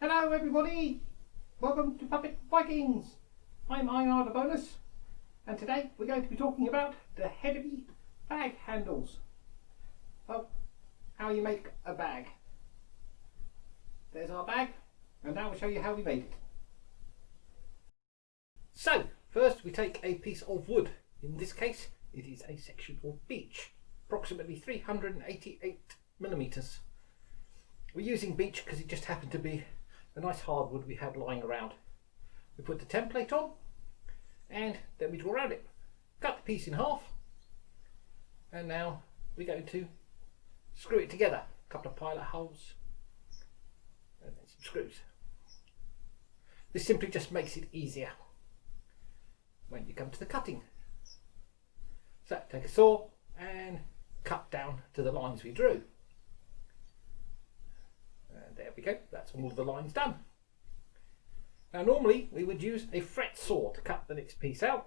Hello everybody, welcome to Puppet Vikings. I'm Einar the Bonus, and today we're going to be talking about the Hedeby bag handles. Well, how you make a bag. There's our bag, and now we'll show you how we made it. So, first we take a piece of wood. In this case, it is a section of beech, approximately 388 millimeters. We're using beech because it just happened to be a nice hardwood we had lying around. We put the template on, and then we draw around it. Cut the piece in half, and now we're going to screw it together. A couple of pilot holes, and then some screws. This simply just makes it easier when you come to the cutting. So take a saw and cut down to the lines we drew. And there we go, that's all of the lines done. Now normally we would use a fret saw to cut the next piece out,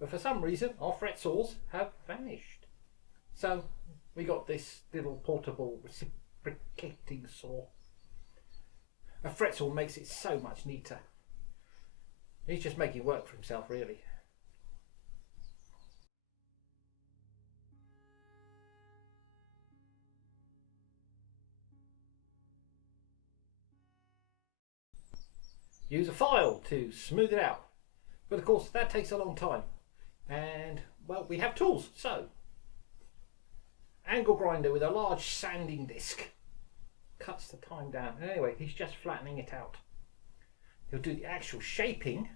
but for some reason our fret saws have vanished. So we got this little portable reciprocating saw. A fret saw makes it so much neater. He's just making work for himself really. Use a file to smooth it out, but of course that takes a long time, and well, we have tools. So angle grinder with a large sanding disc cuts the time down. Anyway, he's just flattening it out. He'll do the actual shaping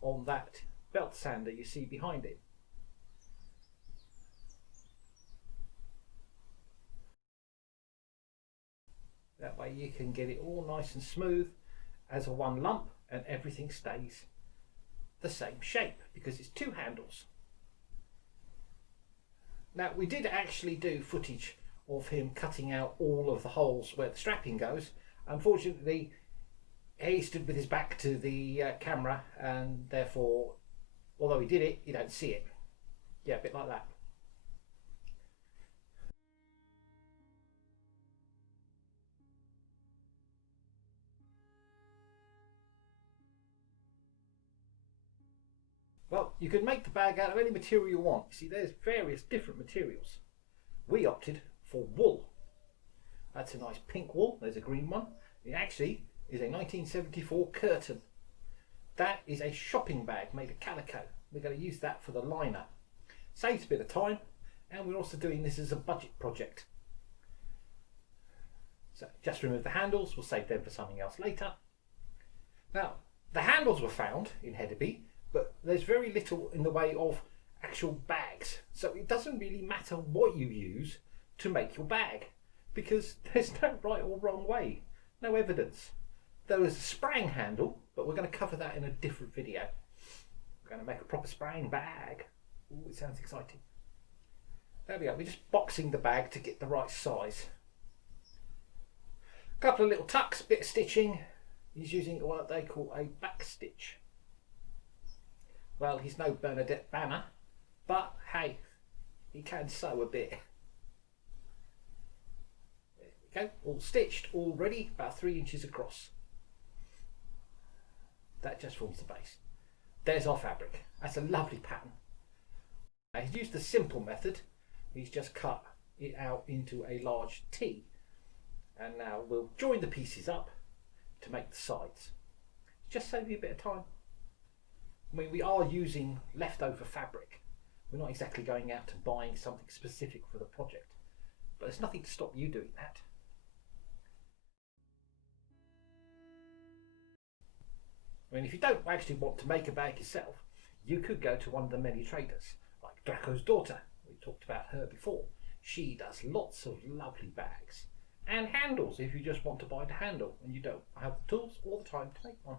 on that belt sander you see behind it. That way you can get it all nice and smooth as a one lump, and everything stays the same shape because it's two handles. Now we did actually do footage of him cutting out all of the holes where the strapping goes. Unfortunately, he stood with his back to the camera, and therefore, although he did it, you don't see it. Yeah, a bit like that. Well, you can make the bag out of any material you want. You see, there's various different materials. We opted for wool. That's a nice pink wool. There's a green one. It actually is a 1974 curtain. That is a shopping bag made of calico. We're going to use that for the liner. Saves a bit of time, and we're also doing this as a budget project. So just remove the handles. We'll save them for something else later. Now, the handles were found in Hedeby, but there's very little in the way of actual bags. So it doesn't really matter what you use to make your bag, because there's no right or wrong way. No evidence. There is a spraying handle, but we're going to cover that in a different video. We're going to make a proper spraying bag. Ooh, it sounds exciting. There we go. We're just boxing the bag to get the right size. A couple of little tucks, bit of stitching. He's using what they call a back stitch. Well, he's no Bernadette Banner, but hey, he can sew a bit. There we go, all stitched, all ready, about 3 inches across. That just forms the base. There's our fabric. That's a lovely pattern. Now, he's used the simple method. He's just cut it out into a large T. And now we'll join the pieces up to make the sides. Just save you a bit of time. I mean, we are using leftover fabric. We're not exactly going out and buying something specific for the project, but there's nothing to stop you doing that. I mean, if you don't actually want to make a bag yourself, you could go to one of the many traders, like Draco's daughter. We talked about her before. She does lots of lovely bags and handles if you just want to buy the handle and you don't have the tools or the time to make one.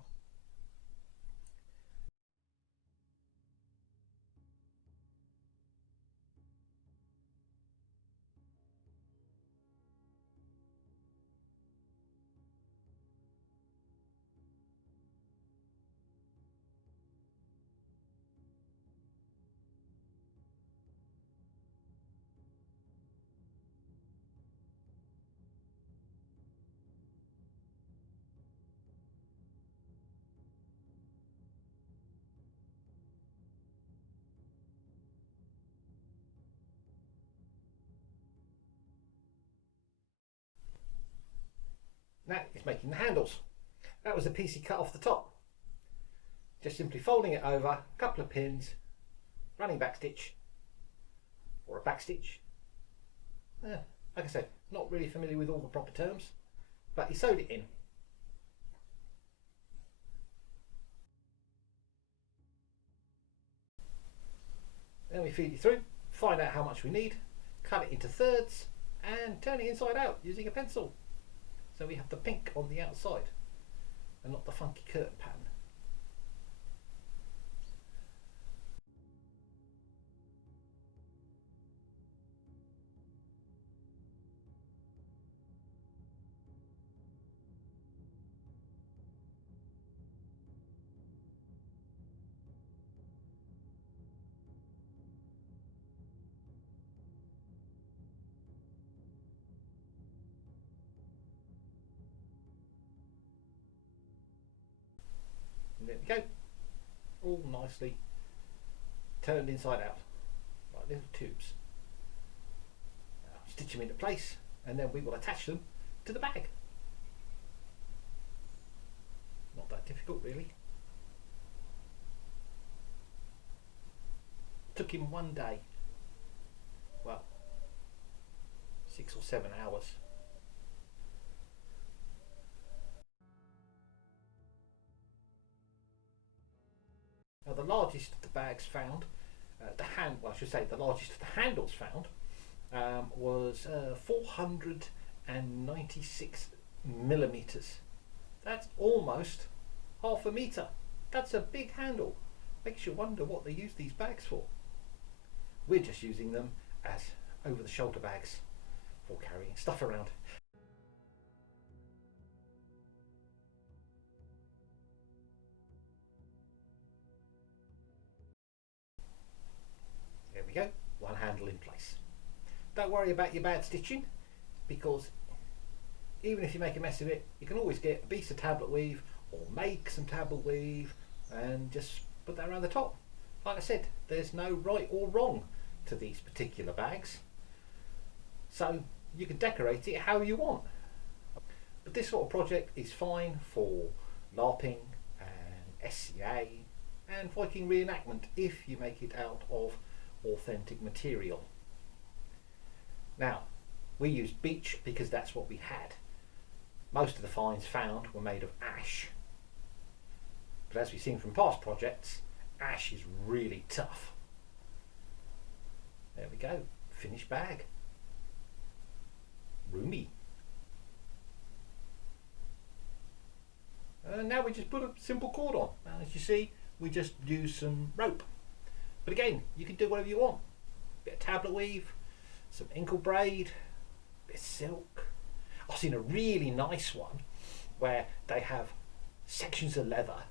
that is making the handles. That was the piece he cut off the top. Just simply folding it over, a couple of pins, running back stitch, or a back stitch. Like I said, not really familiar with all the proper terms, but he sewed it in. Then we feed it through, find out how much we need, cut it into thirds, and turn it inside out using a pencil. So we have the pink on the outside and not the funky curtain pattern. And there we go, all nicely turned inside out, like little tubes. Now, stitch them into place and then we will attach them to the bag. Not that difficult really. Took him one day, well, 6 or 7 hours. Now the largest of the bags found, the largest of the handles found was 496 millimeters. That's almost half a meter. That's a big handle. Makes you wonder what they use these bags for. We're just using them as over the shoulder bags for carrying stuff around. There we go, one handle in place. Don't worry about your bad stitching, because even if you make a mess of it, you can always get a piece of tablet weave or make some tablet weave and just put that around the top. Like I said, there's no right or wrong to these particular bags, so you can decorate it how you want. But this sort of project is fine for LARPing and SCA and Viking reenactment if you make it out of authentic material. Now, we used beech because that's what we had. Most of the finds found were made of ash, but as we've seen from past projects, ash is really tough. There we go, finished bag. Roomy. And now we just put a simple cord on. As you see, we just use some rope. But again, you can do whatever you want. Bit of tablet weave, some inkle braid, bit of silk. I've seen a really nice one where they have sections of leather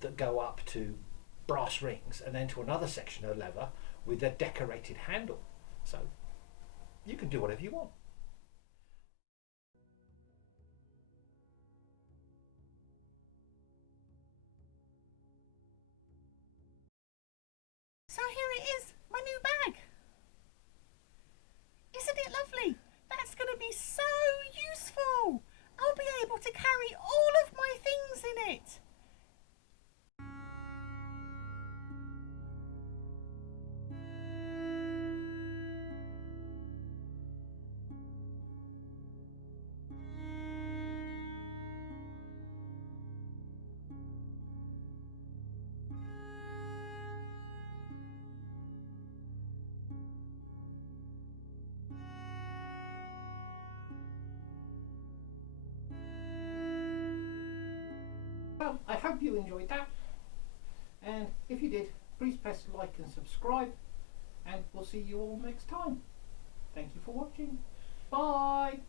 that go up to brass rings and then to another section of leather with a decorated handle. So you can do whatever you want. So here it is, my new bag. Isn't it lovely? That's going to be so useful. I'll be able to carry all of my things in it. Well, I hope you enjoyed that, and if you did, please press like and subscribe, and we'll see you all next time. Thank you for watching. Bye.